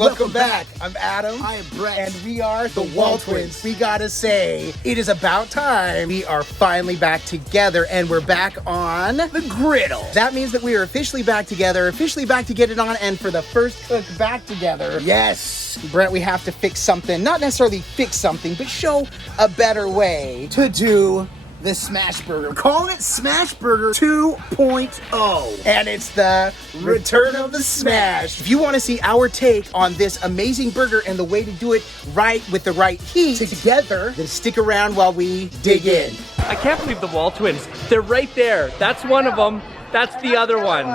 Welcome back. I'm Adam. I am Brett. And we are the WALTWINS. We gotta say, it is about time. We are finally back together, and we're back on the griddle. That means that we are officially back together, officially back to get it on, and for the first cook back together. Yes, Brett, we have to fix something. Not necessarily fix something, but show a better way to do the Smashburger. We're calling it Smashburger 2.0. And it's the return of the smash. If you want to see our take on this amazing burger and the way to do it right with the right heat together, then stick around while we dig in. I can't believe the WALTWINS. They're right there. That's one of them. That's the other one.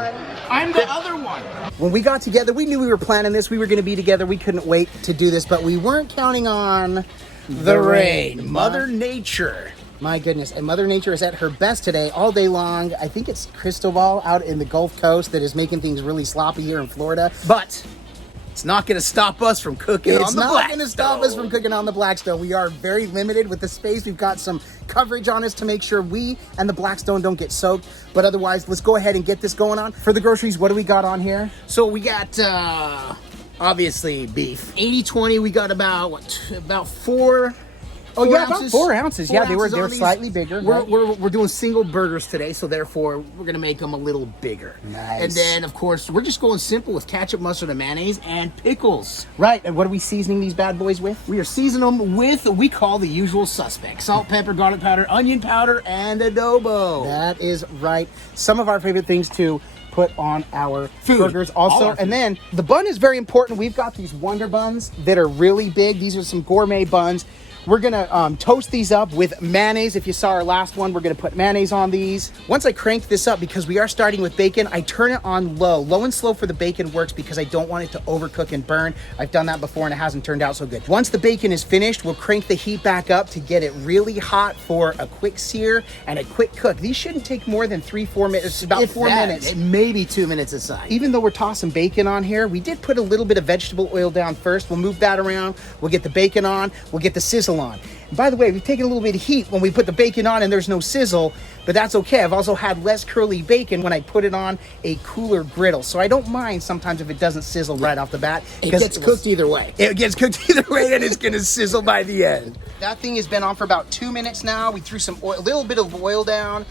I'm the other one. When we got together, we knew we were planning this. We were going to be together. We couldn't wait to do this, but we weren't counting on the rain. Mother Nature. My goodness, and Mother Nature is at her best today, all day long. I think it's Cristobal out in the Gulf Coast that is making things really sloppy here in Florida. But it's not going to stop us from cooking on the Blackstone. It's not going to stop us from cooking on the Blackstone. We are very limited with the space. We've got some coverage on us to make sure we and the Blackstone don't get soaked. But otherwise, let's go ahead and get this going on. For the groceries, what do we got on here? So we got, obviously, beef. 80-20, we got about 4... about 4 ounces. Yeah, they were slightly bigger. We're doing single burgers today, so therefore we're gonna make them a little bigger. Nice. And then of course we're just going simple with ketchup, mustard, and mayonnaise and pickles. Right. And what are we seasoning these bad boys with? We are seasoning them with what we call the usual suspects: salt, pepper, garlic powder, onion powder, and adobo. That is right. Some of our favorite things to put on our burgers also. And then the bun is very important. We've got these Wonder Buns that are really big. These are some gourmet buns. We're gonna toast these up with mayonnaise. If you saw our last one, we're gonna put mayonnaise on these. Once I crank this up, because we are starting with bacon, I turn it on low. Low and slow for the bacon works because I don't want it to overcook and burn. I've done that before and it hasn't turned out so good. Once the bacon is finished, we'll crank the heat back up to get it really hot for a quick sear and a quick cook. These shouldn't take more than 3-4 minutes, about 4 minutes. Maybe 2 minutes aside. Even though we're tossing bacon on here, we did put a little bit of vegetable oil down first. We'll move that around. We'll get the bacon on. We'll get the sizzle on. And by the way, we've taken a little bit of heat when we put the bacon on and there's no sizzle, but that's okay. I've also had less curly bacon when I put it on a cooler griddle. So I don't mind sometimes if it doesn't sizzle right off the bat. It gets cooked either way. It gets cooked either way and it's gonna sizzle by the end. That thing has been on for about 2 minutes now. We threw some oil, a little bit of oil down.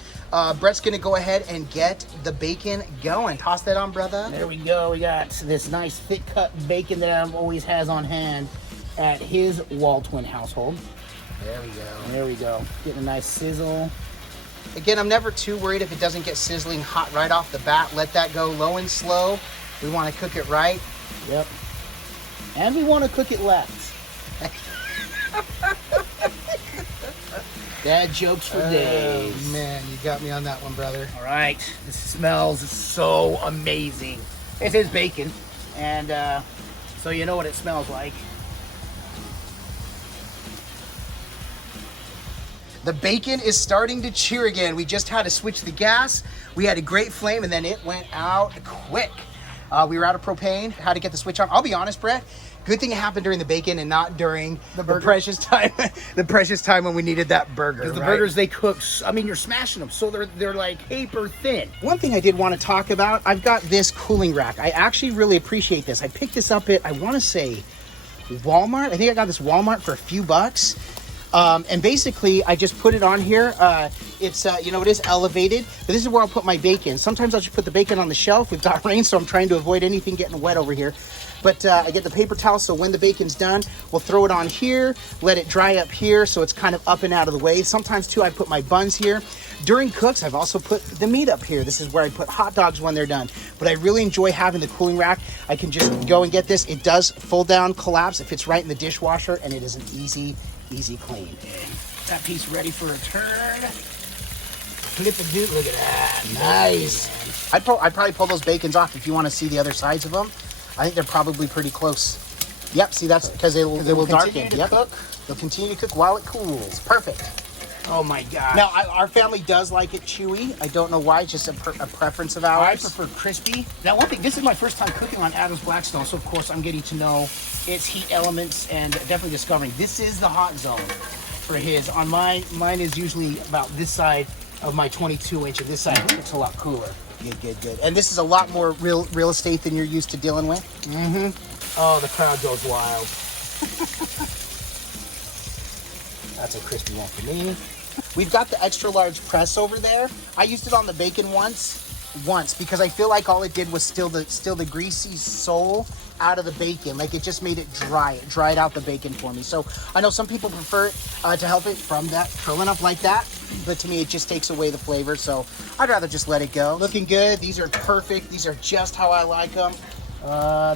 Brett's gonna go ahead and get the bacon going. Toss that on, brother. There we go. We got this nice thick cut bacon that Adam always has on hand at his WALTWIN household. There we go. There we go. Getting a nice sizzle. Again, I'm never too worried if it doesn't get sizzling hot right off the bat. Let that go low and slow. We want to cook it right. Yep. And we want to cook it left. Dad jokes for days. Oh, man, you got me on that one, brother. All right. This smells so amazing. It is bacon. And so you know what it smells like. The bacon is starting to cheer again. We just had to switch the gas. We had a great flame and then it went out quick. We were out of propane, had to get the switch on. I'll be honest, Brett, good thing it happened during the bacon and not during the precious time when we needed that burger. Because the burgers, they cook, I mean, you're smashing them, so they're like paper thin. One thing I did want to talk about, I've got this cooling rack. I actually really appreciate this. I picked this up at, I want to say, Walmart. I think I got this Walmart for a few bucks. And basically, I just put it on here. It's, it is elevated, but this is where I'll put my bacon. Sometimes I'll just put the bacon on the shelf. We've got rain, so I'm trying to avoid anything getting wet over here. But I get the paper towel, so when the bacon's done, we'll throw it on here, let it dry up here, so it's kind of up and out of the way. Sometimes, too, I put my buns here. During cooks, I've also put the meat up here. This is where I put hot dogs when they're done. But I really enjoy having the cooling rack. I can just go and get this. It does fold down, collapse. It fits right in the dishwasher, and it is an easy clean. That piece ready for a turn. Flip it, dude. Look at that. Nice. I'd probably pull those bacons off if you want to see the other sides of them. I think they're probably pretty close. Yep, see, that's because they will darken. Yep. They'll continue to cook while it cools. Perfect. Oh my God. Now, our family does like it chewy. I don't know why, it's just a preference of ours. I prefer crispy. Now, one thing, this is my first time cooking on Adam's Blackstone, so of course I'm getting to know its heat elements and definitely discovering this is the hot zone for his. On mine is usually about this side of my 22-inch, and this side it's a lot cooler. Good. And this is a lot more real estate than you're used to dealing with. Oh, the crowd goes wild. That's a crispy one for me. We've got the extra large press over there. I used it on the bacon once because I feel like all it did was still the greasy soul out of the bacon. Like, it just made it dry. It dried out the bacon for me. So I know some people prefer it to help it from that curling up like that, but to me it just takes away the flavor. So I'd rather just let it go. Looking good. These are perfect. These are just how I like them.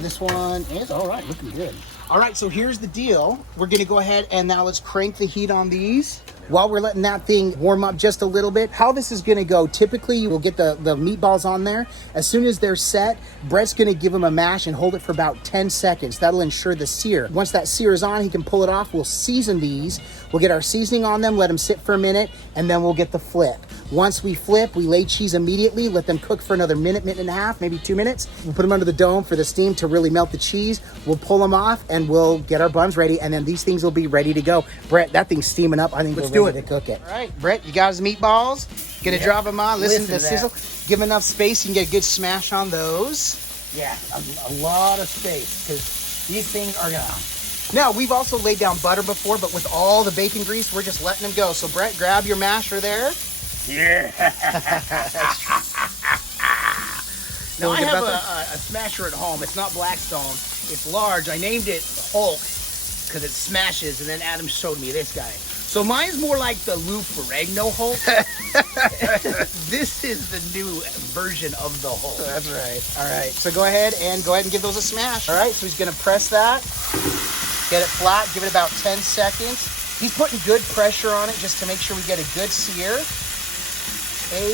This one is all right. Looking good. All right, so here's the deal. We're gonna go ahead and now let's crank the heat on these. While we're letting that thing warm up just a little bit, how this is gonna go, typically you will get the meatballs on there. As soon as they're set, Brett's gonna give them a mash and hold it for about 10 seconds. That'll ensure the sear. Once that sear is on, he can pull it off. We'll season these. We'll get our seasoning on them, let them sit for a minute, and then we'll get the flip. Once we flip, we lay cheese immediately, let them cook for another minute and a half, maybe 2 minutes. We'll put them under the dome for the steam to really melt the cheese. We'll pull them off and we'll get our buns ready, and then these things will be ready to go. Brett, that thing's steaming up. I think we're ready to cook it. All right, Brett, you got his meatballs. Gonna drop them on, listen to the sizzle. Give them enough space, you can get a good smash on those. Yeah, a lot of space, because these things are gonna... Now, we've also laid down butter before, but with all the bacon grease, we're just letting them go. So, Brett, grab your masher there. Yeah. Now, I have a smasher at home. It's not Blackstone. It's large. I named it Hulk because it smashes, and then Adam showed me this guy. So mine's more like the Lou Ferrigno Hulk. This is the new version of the Hulk. That's right. All right. So go ahead and give those a smash. All right. So he's going to press that. Get it flat. Give it about 10 seconds. He's putting good pressure on it just to make sure we get a good sear. 8,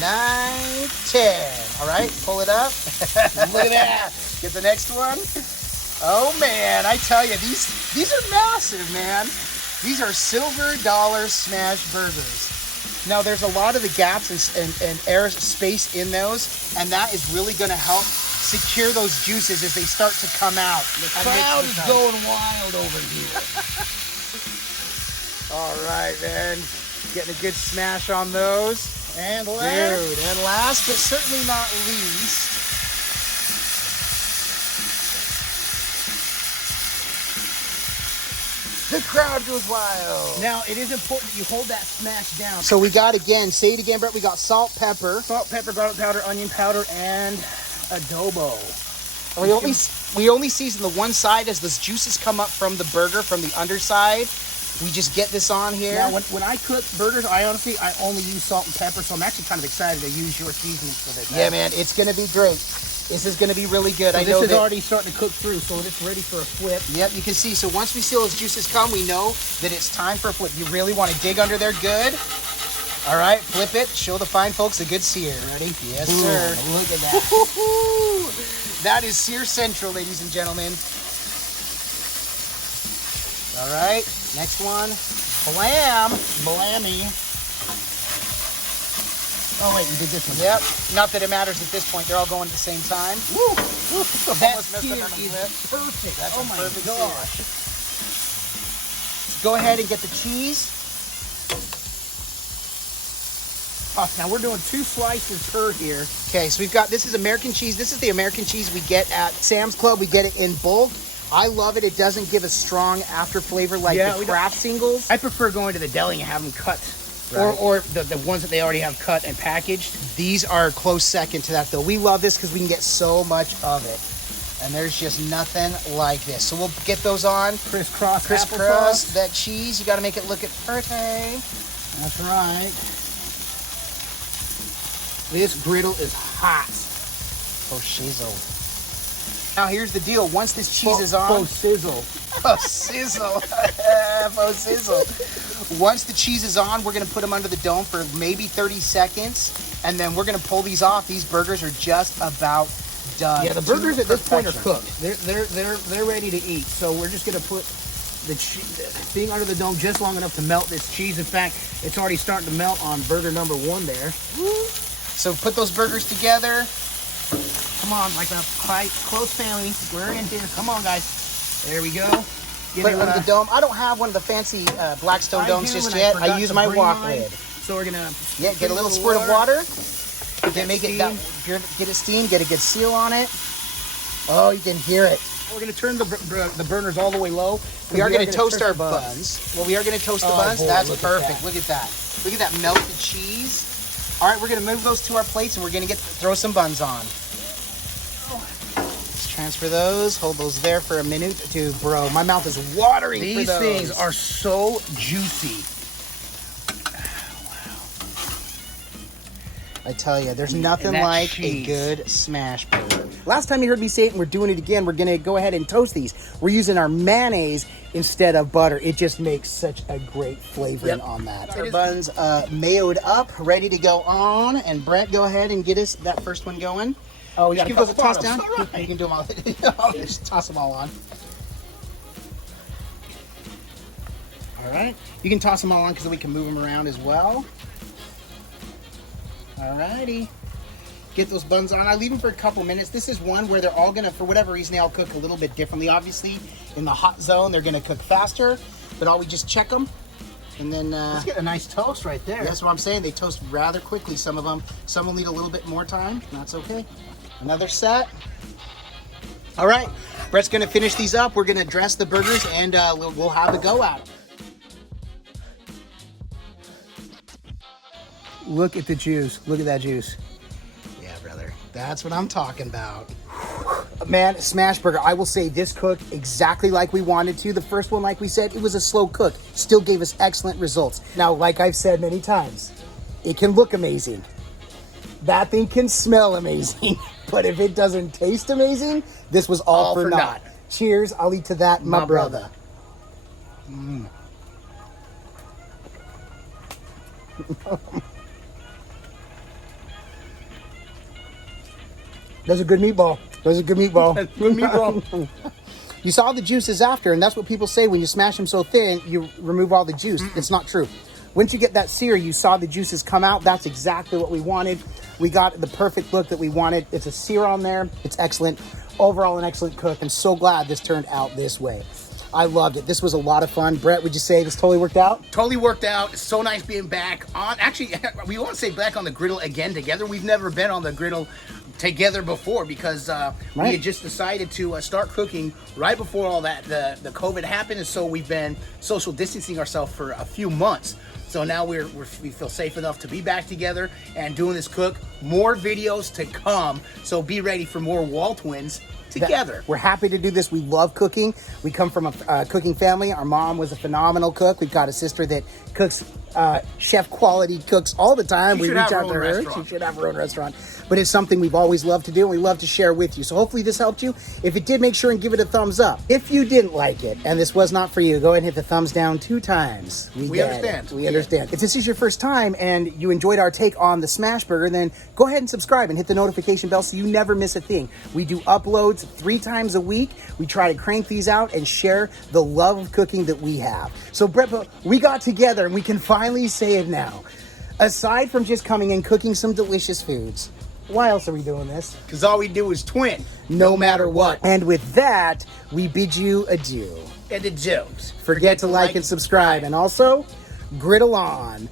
9, 10. All right. Pull it up. Look at that. Get the next one. Oh, man. I tell you, these are massive, man. These are silver dollar smash burgers. Now, there's a lot of the gaps and air space in those, and that is really going to help secure those juices as they start to come out. The crowd is going wild over here. All right, man. Getting a good smash on those. And last. Dude, and last but certainly not least, the crowd goes wild. Now, it is important you hold that smash down. So we got, again, say it again, Brett, we got salt, pepper. Salt, pepper, garlic powder, onion powder, and adobo. We only season the one side as those juices come up from the burger, from the underside. We just get this on here. Now, when I cook burgers, I only use salt and pepper, so I'm actually kind of excited to use your seasonings for this. Yeah, man, it's going to be great. This is going to be really good. So this is already starting to cook through, so it's ready for a flip. Yep, you can see. So once we see those juices come, we know that it's time for a flip. You really want to dig under there good. All right, flip it. Show the fine folks a good sear. Ready? Yes, sir. Look at that. That is Sear Central, ladies and gentlemen. All right, next one. Blam. Blammy. Oh, wait, you did this one. Yep. Not that it matters at this point. They're all going at the same time. Woo! That sear is perfect. That's oh, a my perfect gosh. Go ahead and get the cheese. Oh, now we're doing 2 slices per here. Okay, so we've got, this is American cheese. This is the American cheese we get at Sam's Club. We get it in bulk. I love it. It doesn't give a strong after flavor like the Kraft singles. I prefer going to the deli and have them cut. Right. Or the ones that they already have cut and packaged. These are a close second to that, though. We love this because we can get so much of it. And there's just nothing like this. So we'll get those on. Crisscross. That cheese, you got to make it look pretty. That's right. This griddle is hot. Oh, shizzle. Now here's the deal. Once this cheese is on... Oh, sizzle. Oh, sizzle. Oh, sizzle. Once the cheese is on, we're going to put them under the dome for maybe 30 seconds. And then we're going to pull these off. These burgers are just about done. Yeah, the burgers at this point are cooked. They're ready to eat. So we're just going to put the thing under the dome just long enough to melt this cheese. In fact, it's already starting to melt on burger number 1 there. Woo. So put those burgers together. Come on, like a close family. We're in here. Come on, guys. There we go. Put it under the dome. I don't have one of the fancy Blackstone domes just yet. I use my wok lid. So we're gonna get a little squirt of water. Get it steamed. Get a good seal on it. Oh, you can hear it. We're gonna turn the burners all the way low. We are going to toast our buns. Well, we are going to toast the buns. boy, That's look at perfect. that. Look at that. Look at that melted cheese. All right, we're going to move those to our plates, and we're going to throw some buns on. Let's transfer those. Hold those there for a minute or two. Bro, my mouth is watering These for those. things are so juicy. I tell you, there's nothing And that like cheese. a good smash burger. Last time you heard me say it, and we're doing it again, we're going to go ahead and toast these. We're using our mayonnaise instead of butter. It just makes such a great flavoring on that. Our buns mayoed up, ready to go on. And Brett, go ahead and get us that first one going. Oh, we Just got give those a toss bottoms. down. All right. You can do them all. I'll just toss them all on. All right. You can toss them all on because then we can move them around as well. All righty. Get those buns on. I leave them for a couple minutes. This is one where they're all gonna, for whatever reason, they all cook a little bit differently. Obviously, in the hot zone, they're gonna cook faster. But we just check them, and then Let's get a nice toast right there. that's what I'm saying. They toast rather quickly. Some of them. Some will need a little bit more time. That's okay. Another set. All right. Brett's gonna finish these up. We're gonna dress the burgers, and we'll have a go at them. Look at the juice. Look at that juice. Yeah, brother. That's what I'm talking about. Man, Smashburger, I will say this cooked exactly like we wanted to. The first one, like we said, it was a slow cook. Still gave us excellent results. Now, like I've said many times, it can look amazing. That thing can smell amazing. But if it doesn't taste amazing, this was all for naught. Cheers. I'll eat to that, my brother. That's a good meatball. That's a good meatball. Good meatball. You saw the juices after, and that's what people say when you smash them so thin, you remove all the juice. It's not true. Once you get that sear, you saw the juices come out. That's exactly what we wanted. We got the perfect look that we wanted. It's a sear on there. It's excellent. Overall, an excellent cook. I'm so glad this turned out this way. I loved it. This was a lot of fun. Brett, would you say this totally worked out? Totally worked out. It's so nice being back on. Actually, we won't say back on the griddle again together. We've never been on the griddle together before because we had just decided to start cooking right before all that the COVID happened, and so we've been social distancing ourselves for a few months. So now we feel safe enough to be back together and doing this cook. More videos to come, so be ready for more WALTWINS together. We're happy to do this. We love cooking. We come from a cooking family. Our mom was a phenomenal cook. We've got a sister that cooks chef quality cooks all the time. She We should reach have her out to own her. restaurant. She should have her own restaurant. But it's something we've always loved to do, and we love to share with you. So hopefully this helped you. If it did, make sure and give it a thumbs up. If you didn't like it and this was not for you, go ahead and hit the thumbs down 2 times. We get understand. it. We understand. If this is your first time and you enjoyed our take on the Smashburger, then go ahead and subscribe and hit the notification bell so you never miss a thing. We do uploads 3 times a week. We try to crank these out and share the love of cooking that we have. So Brett, we got together and we can finally say it now. Aside from just coming and cooking some delicious foods, why else are we doing this? Because all we do is twin. No matter what. And with that, we bid you adieu. And the jokes. Forget to like and subscribe, and also griddle on.